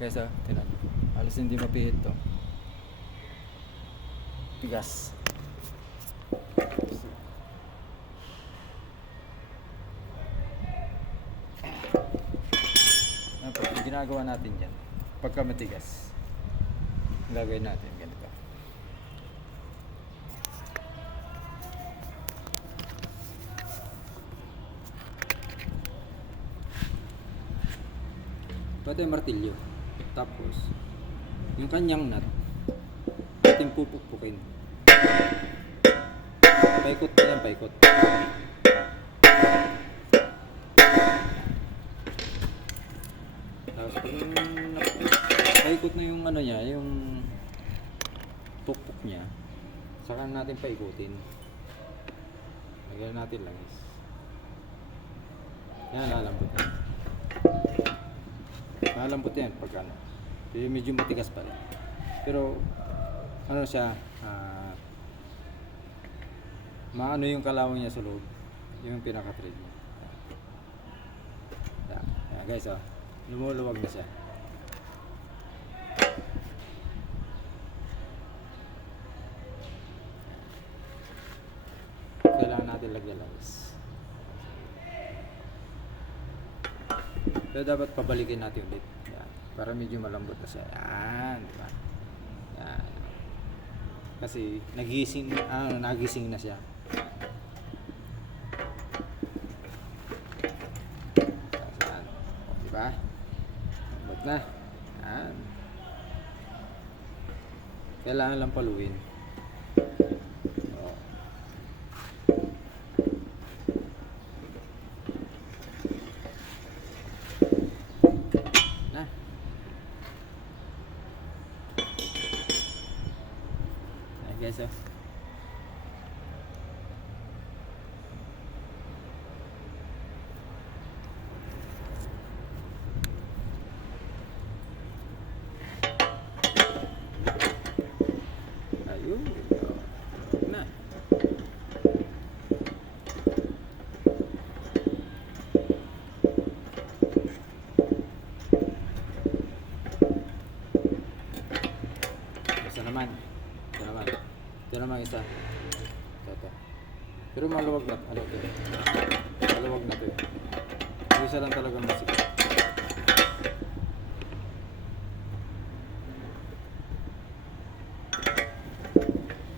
Kesa, tinan. Halos hindi mapihit to. Tigas. Ano po, yung ginagawa natin dyan. Pagka matigas, ang gagawin natin ganito. Ito yung martilyo. Tapos, yung kanyang nut, ating pupukpukin. Paikot na yan, paikot. Tapos, pag paikot na yung ano niya, yung pukpuk niya, saka natin paikutin. Lagyan natin langis. Yan, lalambot yan. Malambot yan pag ano. Medyo matigas pa rin. Pero ano siya, maano yung kalawang niya sa loob. Yung pinaka-thread niya. Yan guys, lumuluwag na siya. Kailangan natin lagyan langis. Pero dapat pabalikin natin ulit. Yan. Para medyo malambot na siya. Yan, diba? Yan. Kasi nagising na siya. Yan. Diba? Malambot na. Yan. Kailangan lang paluin. Guys, ayun na. Isa naman. Ito naman isa. Ito. Pero maluwag na. Ano ito? Maluwag na ito. Yung isa lang talagang masikip.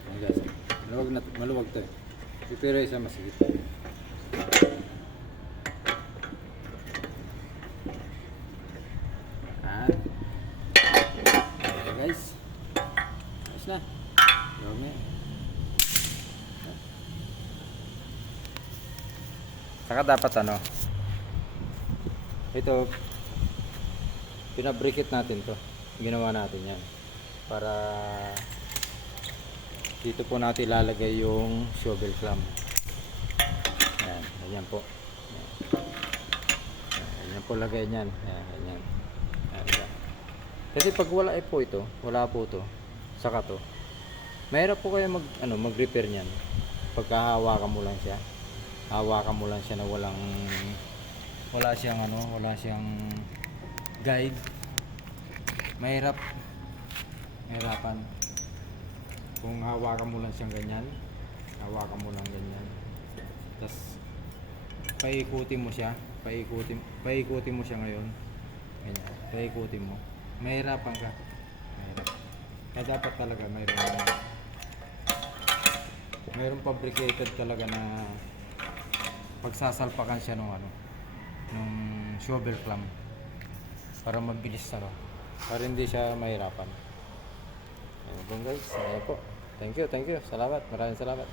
Ayan guys. Maluwag ito. Pero isa masikip. Ayan. Ayan guys. Ayos na. Saka dapat ano, ito pinabrikit natin to, ginawa natin yan para dito po natin ilalagay yung shovel clamp. Yan, ganyan po. Ganyan po lagay niyan. Yan, ganyan. Yan. Kasi pag wala po ito, wala po to, saka to, mahirap po kayo mag-repair niyan. Pagkahawakan mo lang siya. Hawakan mo lang siya na wala siyang guide. Mahirapan. Kung hawakan mo lang siyang ganyan, hawakan mo lang ganyan. Tapos paikutin mo siya ngayon. Ganyan. Paikutin mo. Mahirapan ka. Kaya dapat talaga mayroong fabricated talaga na pagsasalpakan siya nung shovel clamp para mabilis para hindi siya mahirapan. Ayun guys, ayun po. Thank you. Salamat. Maraming salamat.